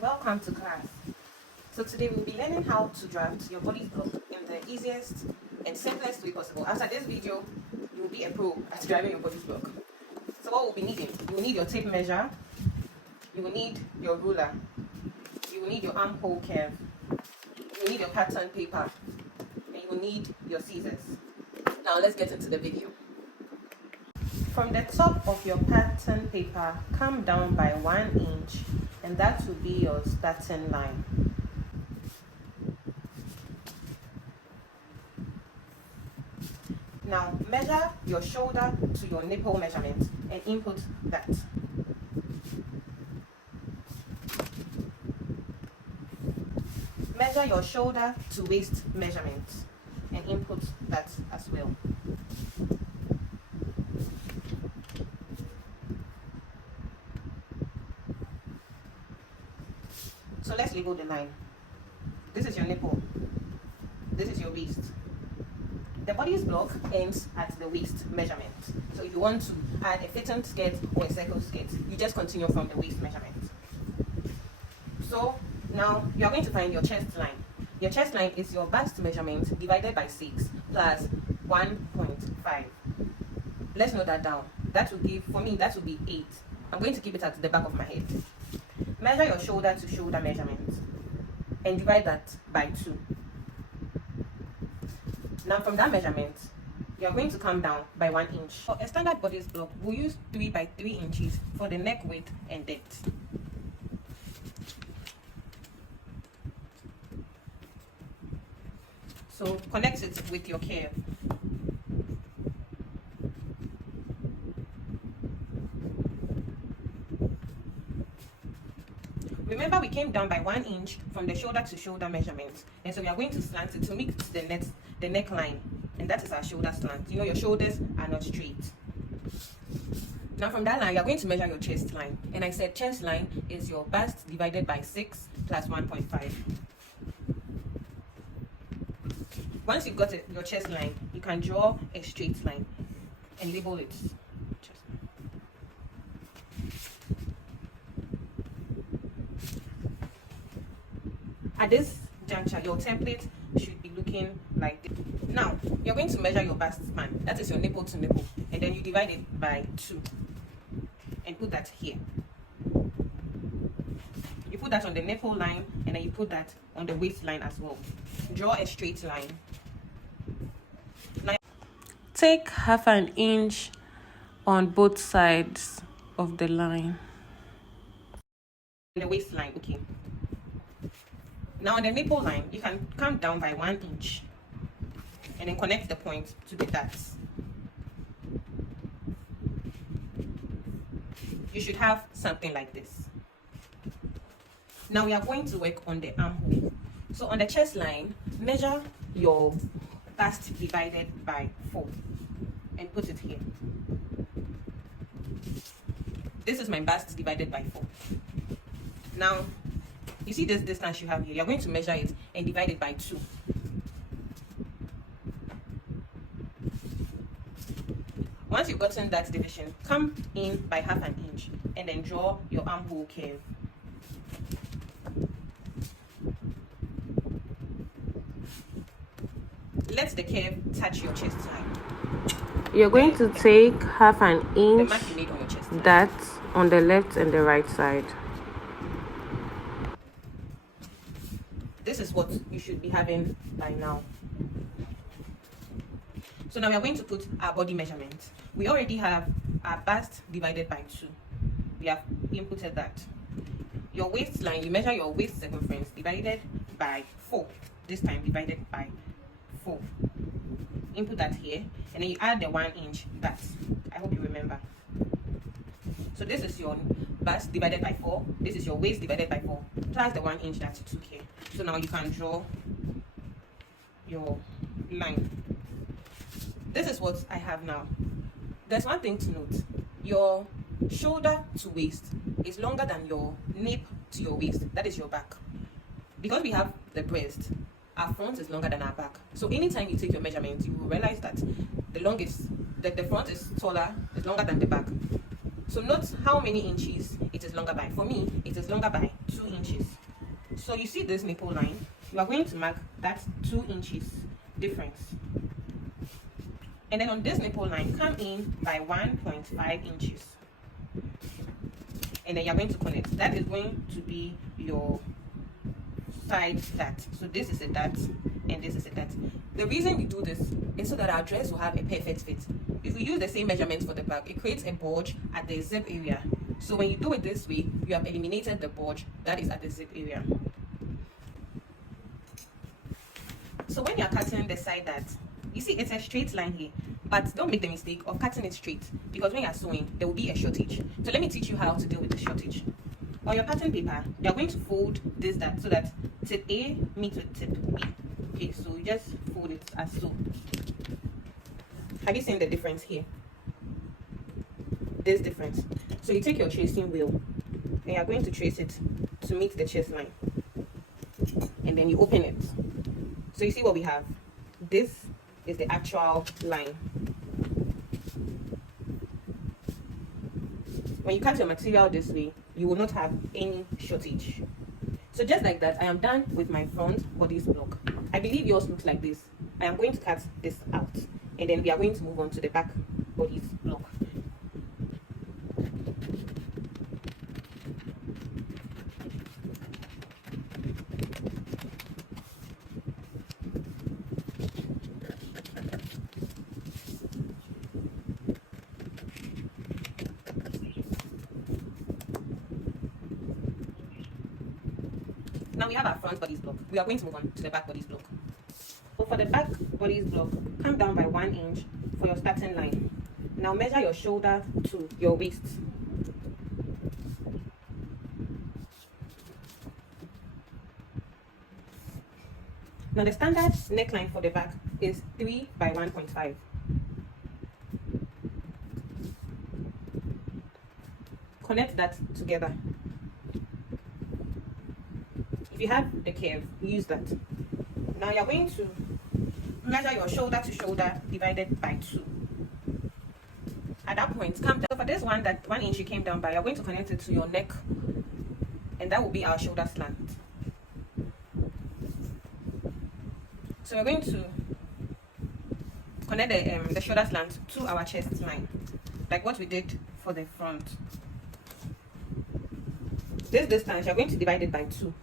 Welcome to class. So today we'll be learning how to draft your bodice block in the easiest and simplest way possible. After this video, you will be a pro at driving your bodice block. So what we'll be needing, you will need your tape measure, you will need your ruler, you will need your armhole curve, you will need your pattern paper, and you will need your scissors. Now let's get into the video. From the top of your pattern paper, come down by 1 inch, and that will be your starting line. Now measure your shoulder to your nipple measurement and input that. Measure your shoulder to waist measurement and input that as well. So let's label the line. This is your nipple. This is your waist. The bodice block ends at the waist measurement. So if you want to add a fitting skirt or a circle skirt, you just continue from the waist measurement. So now you're going to find your chest line. Your chest line is your bust measurement divided by 6 plus 1.5. Let's note that down. That will give, for me, that will be 8. I'm going to keep it at the back of my head. Measure your shoulder to shoulder measurement and divide that by 2. Now from that measurement, you're going to come down by 1 inch. For a standard bodice block, we'll use 3 by 3 inches for the neck width and depth. So connect it with your curve. Remember, we came down by 1 inch from the shoulder to shoulder measurement, and so we are going to slant it to meet the neckline, and that is our shoulder slant. You know, your shoulders are not straight. Now from that line, you are going to measure your chest line, and I said chest line is your bust divided by 6 plus 1.5. Once you've got your chest line, you can draw a straight line and label it. At this juncture, your template should be looking like this. Now, you're going to measure your bust span. That is your nipple to nipple. And then you divide it by 2. And put that here. You put that on the nipple line, and then you put that on the waistline as well. Draw a straight line. Now, take half an inch on both sides of the line. The waistline, okay. Now on the nipple line, you can come down by 1 inch and then connect the point to the darts. You should have something like this. Now we are going to work on the armhole. So on the chest line, measure your bust divided by 4 and put it here. This is my bust divided by 4. Now, you see this distance you have here, you're going to measure it and divide it by 2. Once you've gotten that division, come in by half an inch and then draw your armhole curve. Let the curve touch your chest line. You're going to take half an inch, the mark you made on your chest line. that on the left and the right side. This is what you should be having by now. So now we are going to put our body measurement. We already have our bust divided by 2. We have inputted that. Your waistline, you measure your waist circumference divided by 4. This time divided by 4. Input that here, and then you add the 1 inch that. I hope you remember. So this is your bust divided by 4. This is your waist divided by 4 plus the 1 inch that you took here. So now you can draw your line. This is what I have now. There's one thing to note. Your shoulder to waist is longer than your nape to your waist. That is your back. Because we have the breast, our front is longer than our back. So anytime you take your measurements, you will realize that the front is taller, is longer than the back. So note how many inches it it is longer by. For me, it is longer by 2 inches. So you see this nipple line, you are going to mark that 2 inches difference. And then on this nipple line, come in by 1.5 inches. And then you're going to connect. That is going to be your side dart. So this is a dart and this is a dart. The reason we do this is so that our dress will have a perfect fit. If we use the same measurements for the back, it creates a bulge at the zip area. So when you do it this way, you have eliminated the bulge that is at the zip area. So when you're cutting the side dart, you see it's a straight line here, but don't make the mistake of cutting it straight, because when you're sewing, there will be a shortage. So let me teach you how to deal with the shortage. On your pattern paper, you're going to fold this dart so that tip A meets with tip B. Okay, so you just fold it as so. Have you seen the difference here? This difference. So you take your tracing wheel and you're going to trace it to meet the chest line. And then you open it. So you see what we have. This is the actual line. When you cut your material this way, you will not have any shortage. So just like that, I am done with my front bodice block. I believe yours looks like this. I am going to cut this out, and then we are going to move on to the back bodice block. Now we have our front bodice block. We are going to move on to the back bodice block. So for the back bodice block, come down by 1 inch for your starting line. Now measure your shoulder to your waist. Now the standard neckline for the back is 3 by 1.5. Connect that together. If you have the curve, use that. Now you're going to measure your shoulder to shoulder divided by 2. At that point, come down. For this one, that 1 inch you came down by, you're going to connect it to your neck, and that will be our shoulder slant. So we're going to connect the shoulder slant to our chest line, like what we did for the front. This distance, you're going to divide it by 2.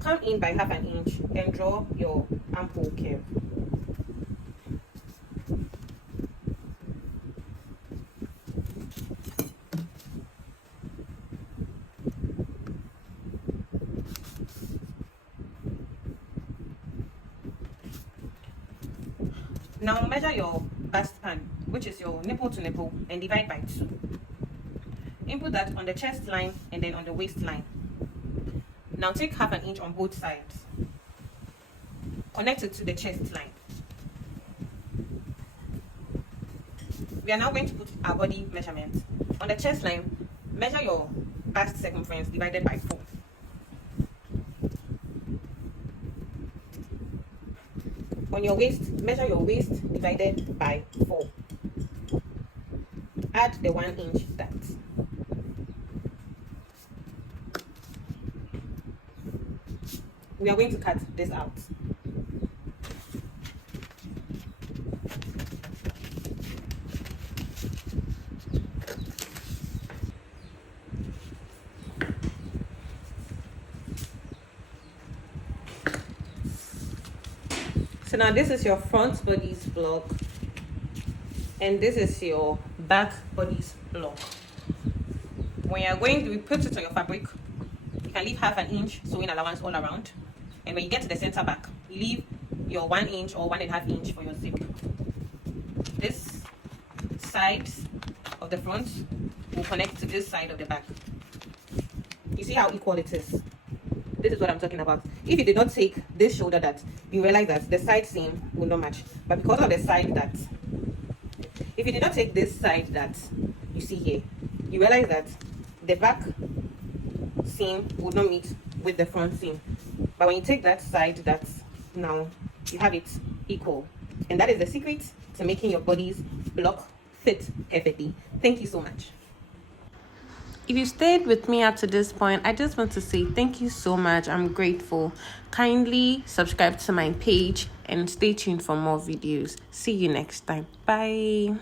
Come in by half an inch and draw your armhole curve. Now measure your bust span, which is your nipple to nipple, and divide by 2. Input that on the chest line and then on the waistline. Now take half an inch on both sides. Connect it to the chest line. We are now going to put our body measurement. On the chest line, measure your bust circumference divided by 4. On your waist, measure your waist divided by 4. Add the 1 inch dart. We are going to cut this out. So now this is your front bodice block, and this is your back bodice block. When you're going to put it on your fabric, you can leave half an inch sewing allowance all around. And when you get to the center back, leave your 1 inch or 1.5 inch for your zip. This side of the front will connect to this side of the back. You see how equal it is? This is what I'm talking about. If you did not take this shoulder dart, you realize that the side seam will not match. But because of the side dart, if you did not take this side dart, you see here, you realize that the back seam would not meet with the front seam. But when you take that side dart, now you have it equal. And that is the secret to making your bodice block fit perfectly. Thank you so much. If you stayed with me up to this point, I just want to say thank you so much. I'm grateful. Kindly subscribe to my page and stay tuned for more videos. See you next time. Bye.